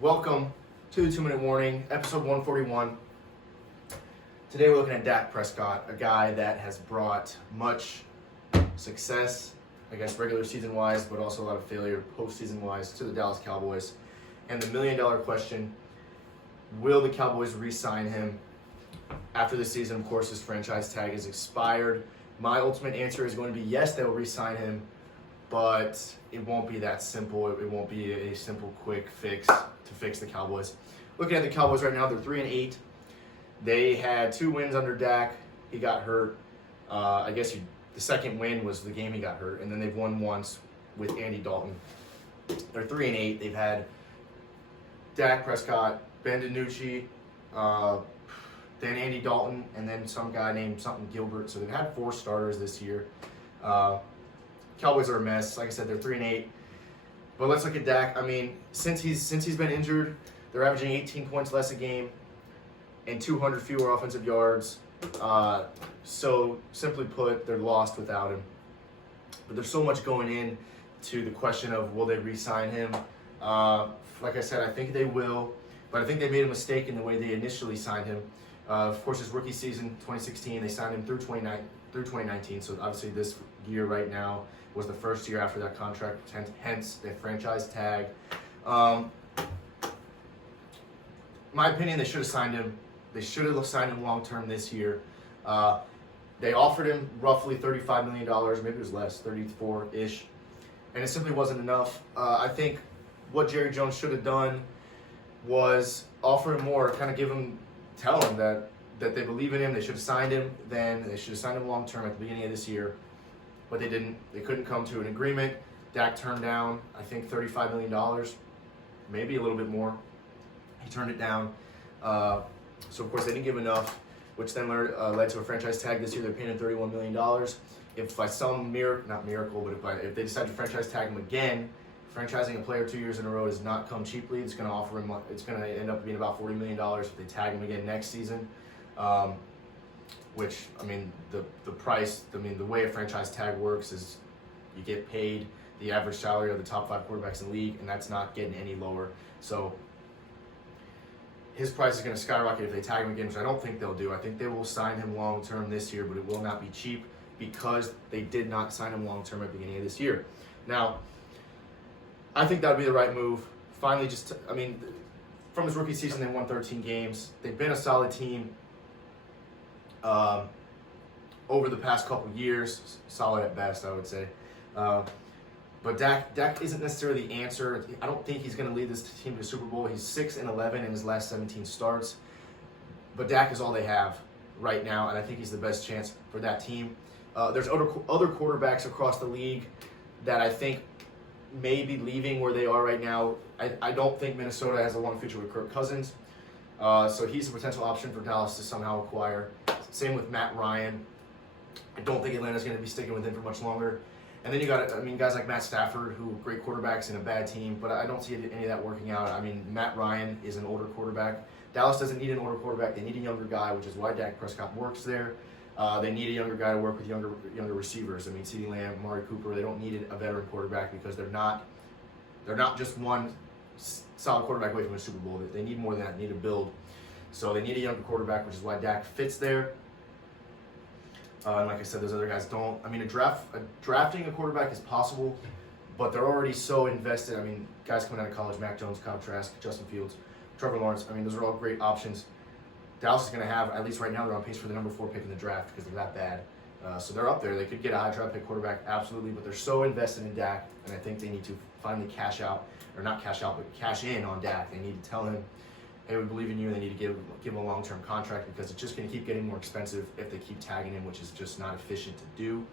Welcome to the 2-Minute Warning, episode 141. Today we're looking at Dak Prescott, a guy that has brought much success, I guess regular season-wise, but also a lot of failure postseason-wise to the Dallas Cowboys. And the million-dollar question, will the Cowboys re-sign him after the season? Of course, his franchise tag is expired. My ultimate answer is going to be yes, they'll re-sign him, but it won't be that simple. It won't be a simple, quick fix to fix the Cowboys. Looking at the Cowboys right now, they're 3-8. They had 2 wins under Dak. He got hurt. The second win was the game he got hurt, and then they've won once with Andy Dalton. They're 3-8. They've had Dak Prescott, Ben DiNucci, then Andy Dalton, and then some guy named something Gilbert. So they've had 4 starters this year. Cowboys are a mess. Like I said, they're 3-8. But let's look at Dak. I mean, since he's been injured, they're averaging 18 points less a game and 200 fewer offensive yards. So simply put, they're lost without him. But there's so much going in to the question of will they re-sign him. Like I said, I think they will, but I think they made a mistake in the way they initially signed him. Of course, his rookie season, 2016, they signed him through 2019. So obviously this year right now was the first year after that contract, hence the franchise tag. My opinion, they should have signed him. They should have signed him long-term this year. They offered him roughly $35 million, maybe it was less, 34-ish, and it simply wasn't enough. I think what Jerry Jones should have done was offer him more, kind of tell him that they believe in him. They should have signed him then. They should have signed him long-term at the beginning of this year, but they didn't. They couldn't come to an agreement. Dak turned down, I think, $35 million, maybe a little bit more. He turned it down. So, of course, they didn't give enough, which then led to a franchise tag this year. They're paying him $31 million. If by some miracle, but if they decide to franchise tag him again, franchising a player 2 years in a row does not come cheaply. It's going to offer him. It's going to end up being about $40 million if they tag him again next season. Which, I mean, the price. I mean, the way a franchise tag works is you get paid the average salary of the top 5 quarterbacks in the league, and that's not getting any lower. So his price is going to skyrocket if they tag him again, which I don't think they'll do. I think they will sign him long term this year, but it will not be cheap because they did not sign him long term at the beginning of this year. Now, I think that would be the right move. Finally, from his rookie season, they won 13 games. They've been a solid team over the past couple years. Solid at best, I would say. But Dak isn't necessarily the answer. I don't think he's going to lead this team to the Super Bowl. He's 6-11 in his last 17 starts. But Dak is all they have right now, and I think he's the best chance for that team. There's other quarterbacks across the league that I think may be leaving where they are right now. I don't think Minnesota has a long future with Kirk Cousins. So he's a potential option for Dallas to somehow acquire. Same with Matt Ryan. I don't think Atlanta's going to be sticking with him for much longer. And then you got, guys like Matt Stafford, who are great quarterbacks in a bad team, but I don't see any of that working out. I mean, Matt Ryan is an older quarterback. Dallas doesn't need an older quarterback. They need a younger guy, which is why Dak Prescott works there. They need a younger guy to work with younger receivers. I mean, CeeDee Lamb, Amari Cooper, they don't need a veteran quarterback because they're not just one solid quarterback away from a Super Bowl. They need more than that. They need to build. So they need a younger quarterback, which is why Dak fits there. And like I said, those other guys don't. I mean, drafting a quarterback is possible, but they're already so invested. I mean, guys coming out of college, Mac Jones, Kyle Trask, Justin Fields, Trevor Lawrence. I mean, those are all great options. Dallas is going to have, at least right now, they're on pace for the number 4 pick in the draft because they're that bad. So they're up there. They could get a high draft pick quarterback, absolutely, but they're so invested in Dak, and I think they need to finally cash in on Dak. They need to tell him, hey, we believe in you, and they need to give him a long-term contract because it's just going to keep getting more expensive if they keep tagging him, which is just not efficient to do.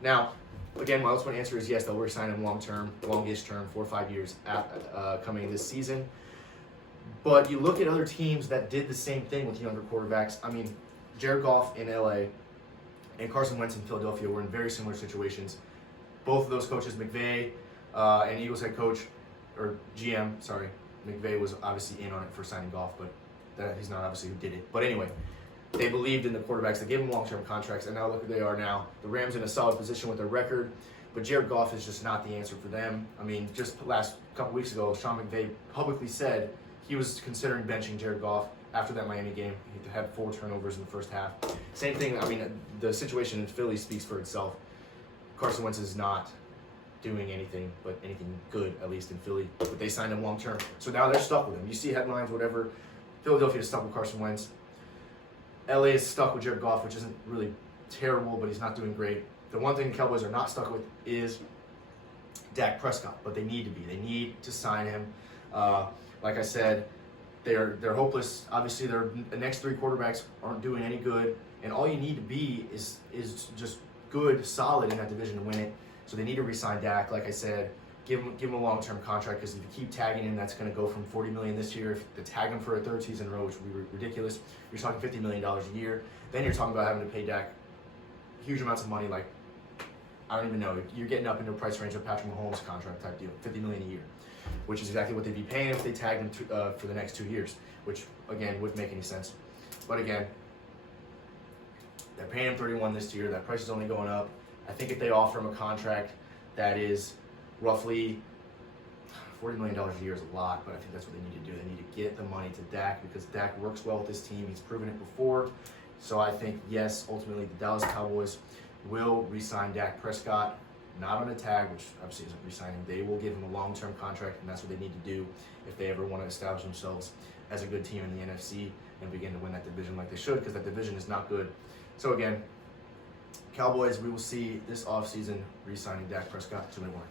Now, again, my ultimate answer is yes, they'll re-sign him long-term, longish term, 4 or 5 years coming this season. But you look at other teams that did the same thing with younger quarterbacks. I mean, Jared Goff in LA and Carson Wentz in Philadelphia were in very similar situations. Both of those coaches, McVay and Eagles head coach, or GM, sorry, McVay was obviously in on it for signing Goff, but he's not obviously who did it. But anyway, they believed in the quarterbacks. They gave them long-term contracts, and now look who they are now. The Rams in a solid position with their record, but Jared Goff is just not the answer for them. I mean, just last couple weeks ago, Sean McVay publicly said he was considering benching Jared Goff after that Miami game. He had 4 turnovers in the first half. Same thing, I mean, the situation in Philly speaks for itself. Carson Wentz is not doing anything good, at least in Philly, but they signed him long term. So now they're stuck with him. You see headlines, whatever. Philadelphia is stuck with Carson Wentz. LA is stuck with Jared Goff, which isn't really terrible, but he's not doing great. The one thing the Cowboys are not stuck with is Dak Prescott, but they need to be. They need to sign him. Like I said, they're hopeless. Obviously, the next 3 quarterbacks aren't doing any good, and all you need to be is just good, solid in that division to win it. So they need to re-sign Dak. Like I said, give him a long-term contract, because if you keep tagging him, that's going to go from $40 million this year. If they tag him for a 3rd season in a row, which would be ridiculous, you're talking $50 million a year. Then you're talking about having to pay Dak huge amounts of money, like, I don't even know. You're getting up into a price range of Patrick Mahomes' contract type deal, $50 million a year, which is exactly what they'd be paying if they tagged him for the next 2 years, which, again, wouldn't make any sense. But again, they're paying him $31 this year. That price is only going up. I think if they offer him a contract that is roughly $40 million a year is a lot, but I think that's what they need to do. They need to get the money to Dak, because Dak works well with this team. He's proven it before. So I think, yes, ultimately the Dallas Cowboys will re-sign Dak Prescott, not on a tag, which obviously isn't re-signing. They will give him a long-term contract, and that's what they need to do if they ever want to establish themselves as a good team in the NFC and begin to win that division like they should, because that division is not good. So again, Cowboys, we will see this offseason re-signing Dak Prescott. Too many more.